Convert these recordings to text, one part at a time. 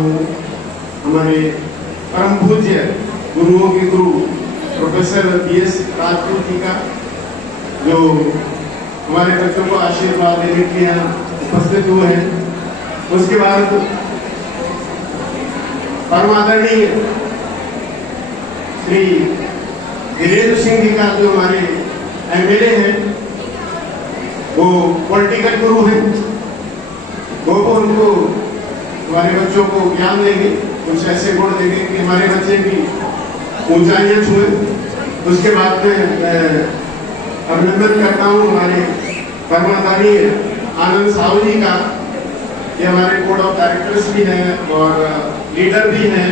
हूँ हमारे परम पूज्य गुरुओं के गुरु प्रोफेसर BS राजपूत जी का, जो हमारे बच्चों को आशीर्वाद देने के लिए उपस्थित हुए हैं। उसके बाद परम आदरणीय श्री वीरेंद्र सिंह जी का, जो हमारे MLA हैं, वो पॉलिटिकल गुरु हैं। वो उनको हमारे बच्चों को ज्ञान देंगे, कुछ ऐसे गुण देंगे कि हमारे बच्चे भी ऊंचाइयां छुए। उसके बाद में अभिनंदन करता हूँ हमारे परमाधानी आनंद साहू जी का। ये हमारे बोर्ड ऑफ डायरेक्टर्स भी हैं और लीडर भी हैं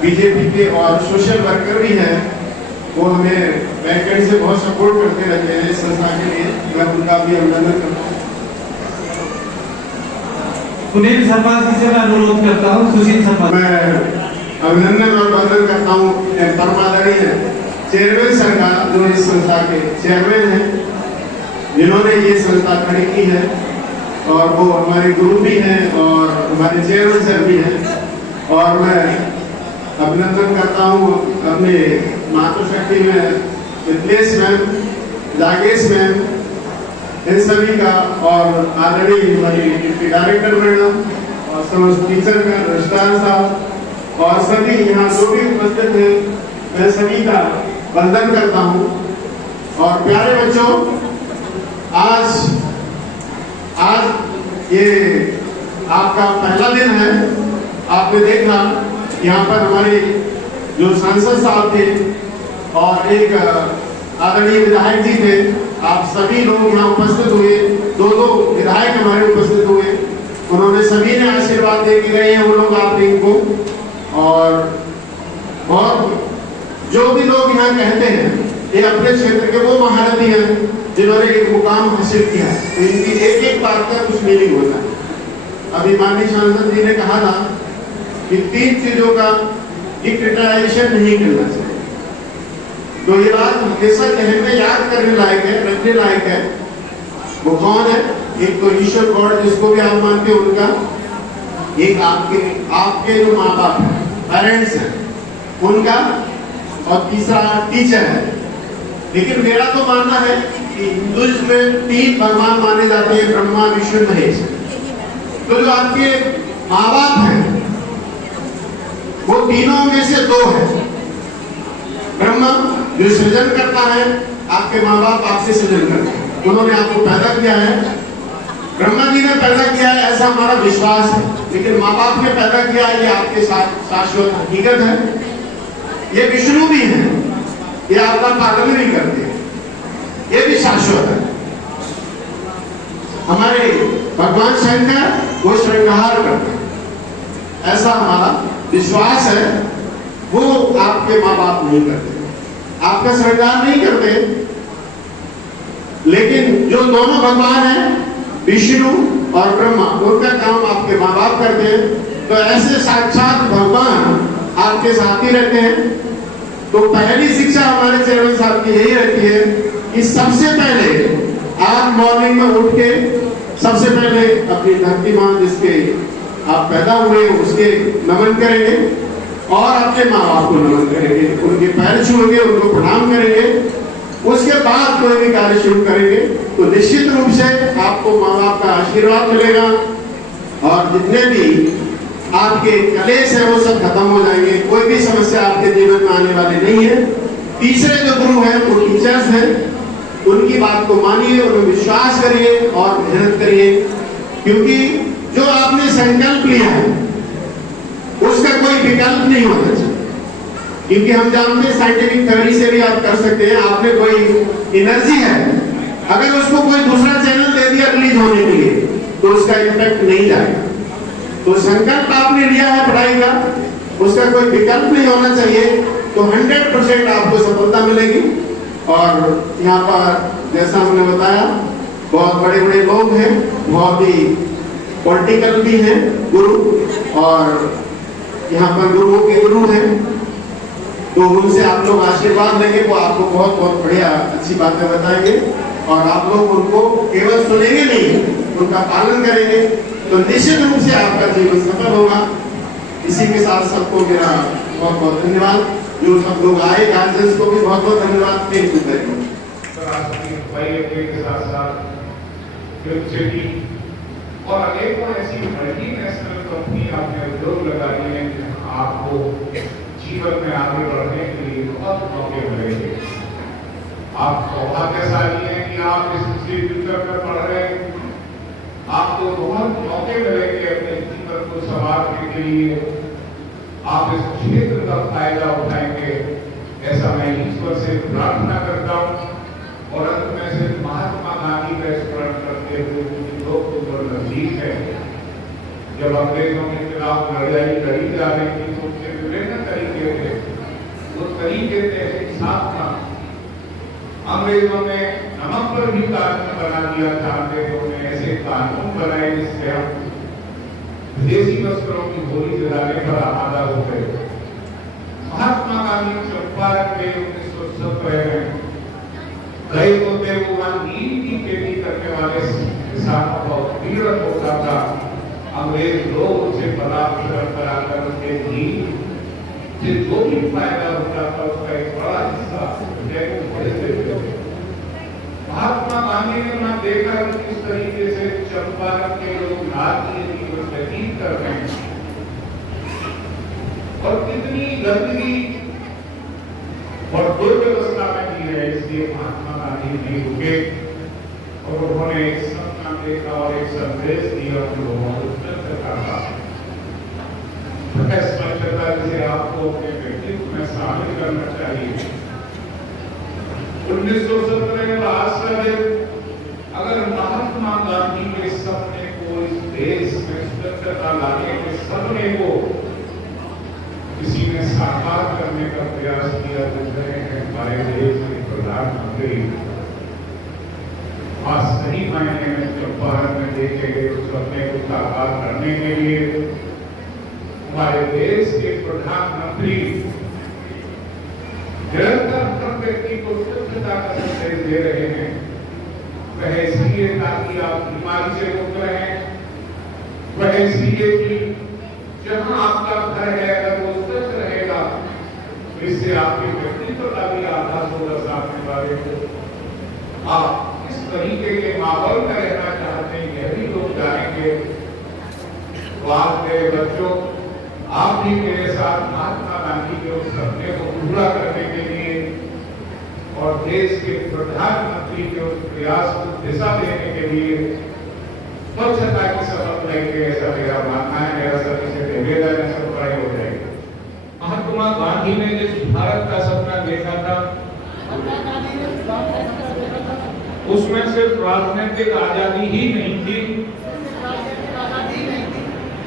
BJP के, और सोशल वर्कर भी हैं। वो हमें बैकएंड से बहुत सपोर्ट करते रहते हैं इस संस्था के लिए। मैं उनका भी अभिनंदन करता हूँ। सुनील सरपंच जी से मैं अनुरोध करता हूँ, सुशील सरपंच। मैं अभिनंदन और वंदन करता हूँ परमादरणीय चेयरमैन सर का, जो इस संस्था के चेयरमैन हैं, जिन्होंने ये संस्था खड़ी की है, और वो हमारे गुरु भी हैं और हमारे चेयरमैन सर भी हैं। और मैं अभिनंदन करता हूँ अपने मातृशक्ति में मिथिलेश मैम, जागेश मैम, इन सभी का, और आदरणीय हमारी डिप्टी डायरेक्टर मैडम और समस्त टीचर में रजिस्ट्रार साहब और सभी यहाँ जो भी उपस्थित हैं, मैं सभी का वंदन करता हूँ। और प्यारे बच्चों, आज ये आपका पहला दिन है। आपने देखा यहाँ पर हमारे जो सांसद साहब थे और एक आदरणीय विधायक जी थे। आप सभी लोग यहाँ उपस्थित हुए, दो विधायक हमारे उपस्थित हुए। उन्होंने सभी ने आशीर्वाद दे के गए हैं वो लोग आप इनको। और जो भी लोग यहाँ कहते हैं, ये अपने क्षेत्र के वो महारथी हैं जिन्होंने एक मुकाम हासिल किया है, तो इनकी एक एक बात का कुछ मीनिंग होता है। अभी माननीय सांसद जी ने कहा था कि 3 चीजों का डिक्रिटिलाइजेशन नहीं करना चाहिए। तो ये बात हमेशा कहने में याद करने लायक है, रखने लायक है। वो कौन है? एक तो ईश्वर गॉड, जिसको भी आप मानते हो उनका, एक आपके जो माँ बाप है, पेरेंट्स हैं, उनका, और तीसरा टीचर है। लेकिन मेरा तो मानना है कि हिंदुइज्म में 3 भगवान माने जाते हैं, ब्रह्मा, विष्णु, महेश। तो जो आपके माँ बाप हैं, वो तीनों में से 2 है। ब्रह्मा जो सृजन करता है, आपके माँ बाप आपसे सृजन करते हैं, उन्होंने आपको पैदा किया है। ब्रह्मा जी ने पैदा किया है, ऐसा हमारा विश्वास है। लेकिन माँ बाप ने पैदा किया है, ये आपके साथ शाश्वत हकीकत है। ये विष्णु भी है, ये आपका पालन भी करते हैं, ये भी शाश्वत है। हमारे भगवान शंकर वो श्रृंगार करते हैं, ऐसा हमारा विश्वास है। वो आपके माँ बाप नहीं करते, आपका श्रृंगार नहीं करते। लेकिन जो दोनों भगवान हैं, विष्णु और ब्रह्मा, उनका काम आपके माँ बाप करते हैं। तो ऐसे साक्षात भगवान आपके साथ ही रहते हैं। तो पहली शिक्षा हमारे चेयरमैन साहब की यही रहती है कि सबसे पहले आप मॉर्निंग में उठ के सबसे पहले अपनी धरती माँ जिसके आप पैदा हुए उसके नमन करेंगे, और अपने माँ बाप को नमन करेंगे, उनके पैर छूएंगे, उनको प्रणाम करेंगे। उसके बाद कोई भी कार्य शुरू करेंगे तो निश्चित रूप से आपको माँ बाप का आशीर्वाद मिलेगा, और जितने भी आपके कलेश है वो सब खत्म हो जाएंगे। कोई भी समस्या आपके जीवन में आने वाली नहीं है। तीसरे जो गुरु हैं वो टीचर्स हैं, उनकी बात को मानिए, उन्हें विश्वास करिए और मेहनत करिए, क्योंकि जो आपने संकल्प लिया है उसका कोई विकल्प नहीं होना चाहिए। क्योंकि हम जानते हैं साइंटिफिक थ्योरी से भी आप कर सकते हैं, आपने कोई एनर्जी है, अगर उसको कोई दूसरा चैनल दे दिया रिलीज होने के लिए तो उसका इम्पैक्ट नहीं जाएगा। तो संकल्प आपने लिया है पढ़ाई का, उसका कोई विकल्प नहीं होना चाहिए, तो 100% आपको सफलता मिलेगी। और यहाँ पर जैसा हमने बताया, बहुत बड़े बड़े लोग हैं, बहुत ही पॉलिटिकल भी हैं गुरु, और यहाँ पर गुरुओं के गुरु हैं। तो उनसे आप लोग आशीर्वाद लेंगे, वो आपको बहुत बहुत बढ़िया अच्छी बातें बताएंगे, और आप लोग उनको केवल सुनेंगे नहीं, उनका पालन करेंगे, तो निश्चित रूप से आपका जीवन सफल होगा। इसी के साथ सबको मेरा बहुत बहुत धन्यवाद। जो सब लोग आए गार्जियंस को भी बहुत बहुत धन्यवाद। Thank you very much. के साथ साथ फिल्म सिटी और अनेकों ऐसी मल्टीनेशनल कंपनी आपने उद्योग लगाई है जहां आपको जीवन में आगे बढ़ने के लिए बहुत मौके मिलेंगे। आप सौभाग्यशाली हैं कि आप इस इंस्टीट्यूट में पढ़ रहे हैं। आपको बहुत मौके मिलेंगे अपने जीवन को संवारने के लिए। आप इस क्षेत्र का फायदा उठाएंगे, ऐसा मैं ईश्वर से प्रार्थना करता हूँ। और अंत में से महात्मा गांधी का स्मरण करते हुए लोग तो बहुत नजदीक है। जब अंग्रेजों के खिलाफ लड़ाई लड़ी जा रही थी तो उसके विभिन्न तरीके थे। वो तरीके थे साथ था। अंग्रेजों ने नमक पर भी कानून बना दिया था। अंग्रेजों ने ऐसे कानून बनाए जिससे हम विदेशी वस्त्रों की होली जलाने पर आमादा हो गए। महात्मा गांधी चंपारण में 1917 में कई तो थे वो वहां नील की खेती करने वाले किसानों का उत्पीड़न होता था। अंग्रेज लोग उनसे बलात्कार कराकर उनके नील से जो भी फायदा होता था उसका एक बड़ा हिस्सा महात्मा गांधी ने वहां देखा कि किस तरीके से चंपारण के लोग नारी जीवन व्यतीत कर रहे हैं और कितनी गंदगी और दुर्व्यवस्था में जी है। इसलिए महात्मा गांधी नहीं रुके और उन्होंने एक सपना देखा और एक संदेश दिया उन लोगों को स्वच्छता का। स्वच्छता जिसे आपको अपने व्यक्तित्व में शामिल करना चाहिए। 1917 और आज का दिन अगर महात्मा गांधी के सपने को इस देश में स्वच्छता लाने के सपने को किसी ने साकार करने का प्रयास किया तो रहे हैं हमारे देश के प्रधानमंत्री। आज सही मायने में चंपारण में देखे गए उस सपने को साकार करने के लिए हमारे देश के प्रधानमंत्री निरंतर हर व्यक्ति को स्वच्छता का संदेश दे रहे हैं। वह इसलिए ताकि आप बीमारी से मुक्त रहें, वह इसलिए कि जहां आपका घर है अगर वो स्वच्छ रहेगा तो इससे आपके व्यक्तित्व का भी आभास होगा सामने वाले को। आप किस तरीके के माहौल में रहना चाहते हैं यह भी लोग जानेंगे। तो आप मेरे बच्चों, आप भी मेरे साथ महात्मा गांधी के उस सपने को पूरा करने के लिए और देश के प्रधानमंत्री के उस प्रयास को दिशा देने के लिए स्वच्छता की शपथ लेंगे, ऐसा मेरा मानना है। मेरा सभी से निवेदन है, सब खड़े हो जाएंगे। महात्मा गांधी ने जिस भारत का सपना देखा था उसमें सिर्फ राजनीतिक आजादी ही नहीं थी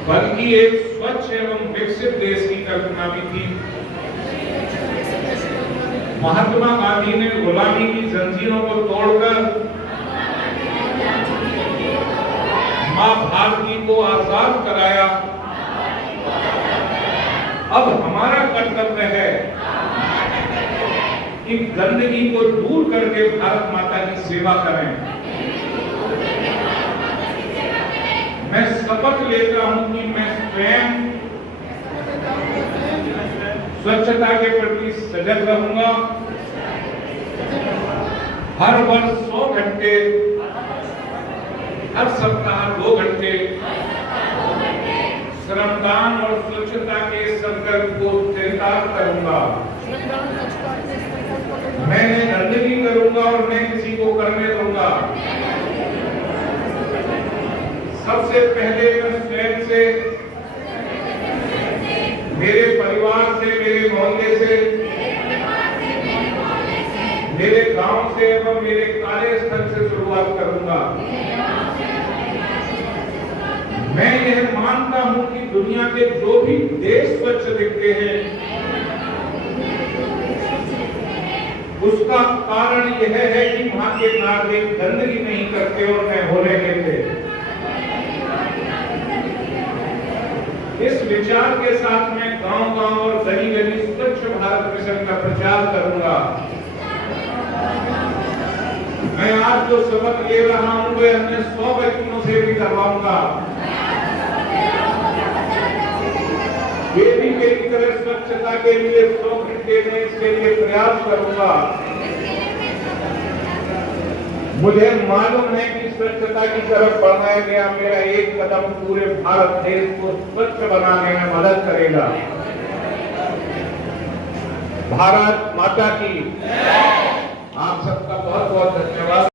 बल्कि एक स्वच्छ एवं विकसित देश की कल्पना भी थी। महात्मा गांधी ने गुलामी की जंजीरों को तोड़कर मां भारती को आजाद कराया। अब हमारा कर्तव्य है कि गंदगी को दूर करके भारत माता की सेवा करें। मैं शपथ लेता हूं कि मैं स्वयं स्वच्छता के प्रति सजग रहूंगा। हर वर्ष 100 घंटे, हर सप्ताह 2 घंटे श्रमदान और स्वच्छता के संकल्प को चरितार्थ करूंगा। मैं गंदगी करूंगा और मैं किसी को करने दूंगा। सबसे पहले मैं स्वयं से, मेरे परिवार से, मेरे मोहल्ले से, मेरे गांव से एवं मेरे कार्यस्थल से शुरुआत करूंगा। मैं यह मानता हूं कि दुनिया के जो भी देश स्वच्छ दिखते हैं उसका कारण यह है कि वहां के नागरिक गंदगी नहीं करते और न होने देते। इस विचार के साथ मैं गांव-गांव और गली-गली स्वच्छ भारत मिशन का प्रचार करूंगा। मैं आज जो शपथ ले रहा हूं वह अन्य 100 व्यक्तियों से भी करवाऊंगा। स्वच्छता के लिए 100 घंटे में इसके लिए प्रयास करूंगा। मुझे मालूम है कि स्वच्छता की तरफ बढ़ाया गया मेरा एक कदम पूरे भारत देश को स्वच्छ बनाने में मदद करेगा। भारत माता की। आप सबका बहुत बहुत धन्यवाद।